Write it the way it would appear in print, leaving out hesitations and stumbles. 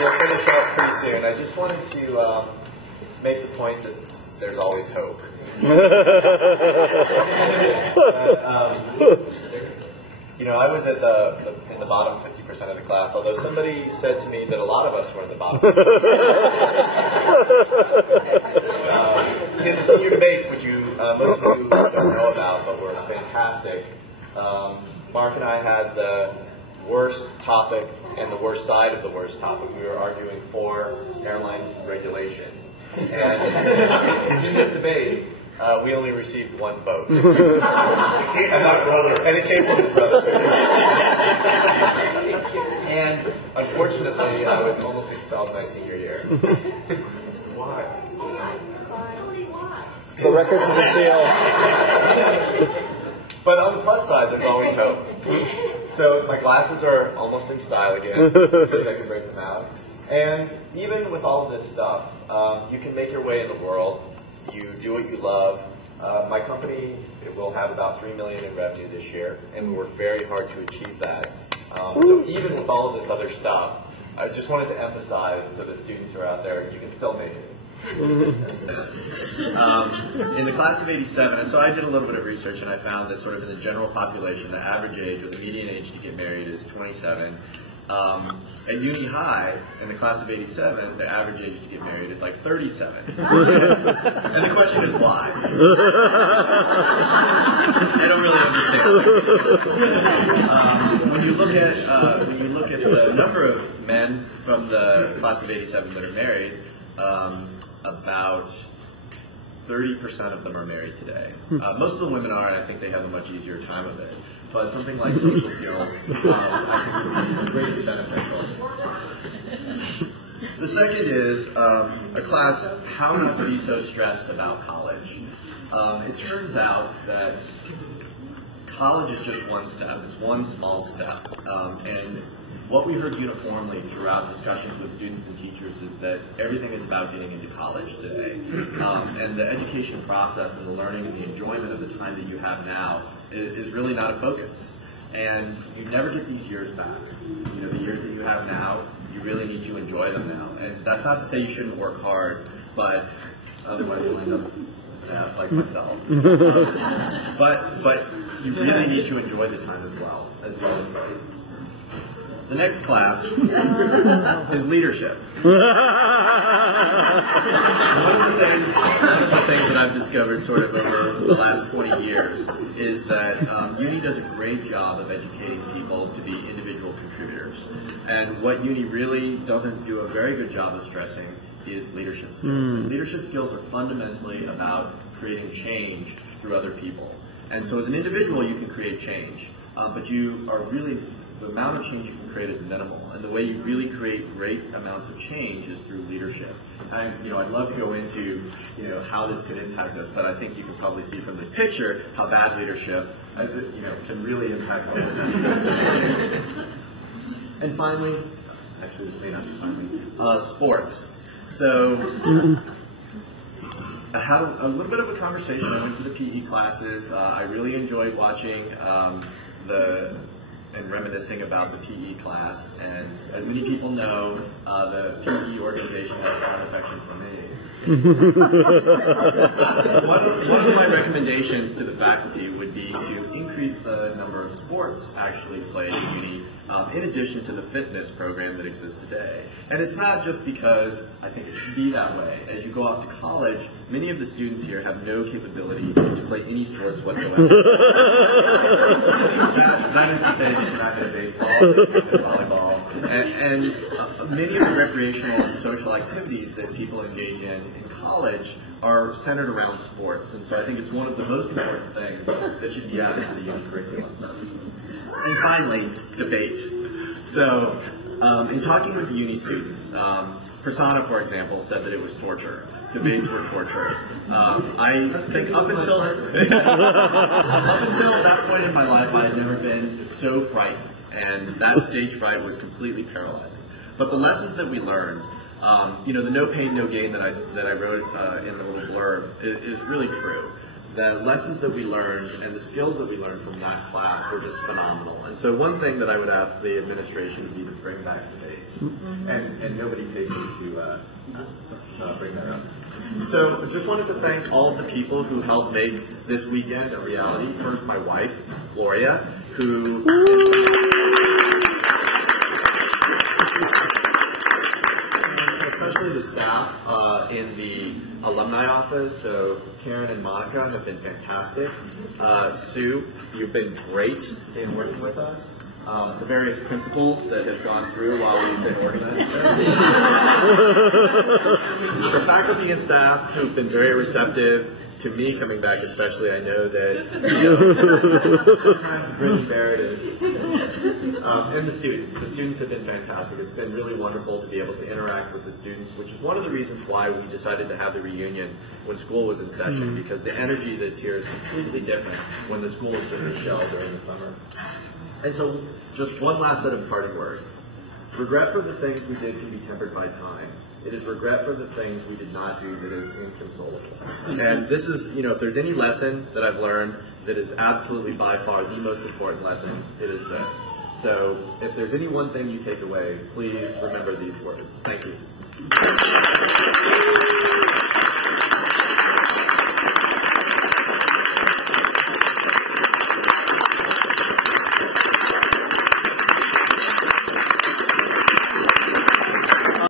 We'll finish up pretty soon. I just wanted to make the point that there's always hope. You know, I was at in the bottom 50% of the class, although somebody said to me that a lot of us were in the bottom 50%. In the senior debates, which most of you don't know about, but were fantastic, Mark and I had the worst topic and the worst side of the worst topic. We were arguing for airline regulation. And in this debate, we only received one vote. And it came from his brother. And unfortunately, I was almost expelled my senior year. Why? The records have been sealed. But on the plus side, there's always hope. So my glasses are almost in style again. I think I can break them out. And even with all of this stuff, you can make your way in the world. You do what you love. My company will have about $3 million in revenue this year, and we work very hard to achieve that. So even with all of this other stuff, I just wanted to emphasize to the students who are out there, you can still make it. In the class of '87, and so I did a little bit of research, and I found that sort of in the general population, the average age or the median age to get married is 27. At Uni High, in the class of '87, the average age to get married is like 37. And the question is why? I don't really understand. When you look at the number of men from the class of '87 that are married, about 30% of them are married today. Most of the women are, and I think they have a much easier time of it. But something like social skills, I think, is greatly beneficial. The second is a class, how not to be so stressed about college. It turns out that college is just one step. It's one small step. And what we heard uniformly throughout discussions with students and teachers is that everything is about getting into college today. And the education process and the learning and the enjoyment of the time that you have now is really not a focus. And you never get these years back. You know, the years that you have now, you really need to enjoy them now. And that's not to say you shouldn't work hard, but otherwise you'll end up like myself. But you really need to enjoy the time as well as study. The next class is leadership. One of the things that I've discovered sort of over the last 20 years is that Uni does a great job of educating people to be individual contributors. And what Uni really doesn't do a very good job of stressing is leadership skills. And leadership skills are fundamentally about creating change through other people. And so as an individual, you can create change, but you are really, the amount of change you can create is minimal, and the way you really create great amounts of change is through leadership. I'd love to go into, how this could impact us, but I think you can probably see from this picture how bad leadership, can really impact all of that. And finally, actually this may not be finally, sports. So I had a little bit of a conversation. I went to the PE classes. I really enjoyed watching and reminiscing about the PE class. And as many people know, the PE organization has a lot of affection for me. One of my recommendations to the faculty would be to increase the number of sports actually played at Uni, in addition to the fitness program that exists today. And it's not just because I think it should be that way. As you go off to college, many of the students here have no capability to play any sports whatsoever. that is to say, they cannot hit baseball, they can't hit volleyball, and many of the recreational and social activities that people engage in college are centered around sports. And so I think it's one of the most important things that should be added to the Uni curriculum. And finally, debate. So, in talking with the Uni students, Prasanna, for example, said that it was torture. Debates were torture. I think up until that point in my life, I had never been so frightened, and that stage fright was completely paralyzing. But the lessons that we learned The no pain, no gain that I wrote in the little blurb is really true. The lessons that we learned and the skills that we learned from that class were just phenomenal. And so one thing that I would ask the administration would be to bring back debates. And nobody paid me to bring that up. So just wanted to thank all of the people who helped make this weekend a reality. First, my wife, Gloria, who... especially the staff in the alumni office. So Karen and Monica have been fantastic. Sue, you've been great in working with us. The various principals that have gone through while we've been organizing this. The faculty and staff who've been very receptive to me coming back, especially. I know that sometimes bringing narratives. And the students. The students have been fantastic. It's been really wonderful to be able to interact with the students, which is one of the reasons why we decided to have the reunion when school was in session, because the energy that's here is completely different when the school is just a shell during the summer. And so, just one last set of parting words. Regret for the things we did can be tempered by time. It is regret for the things we did not do that is inconsolable. And this is, if there's any lesson that I've learned that is absolutely by far the most important lesson, it is this. So if there's any one thing you take away, please remember these words. Thank you.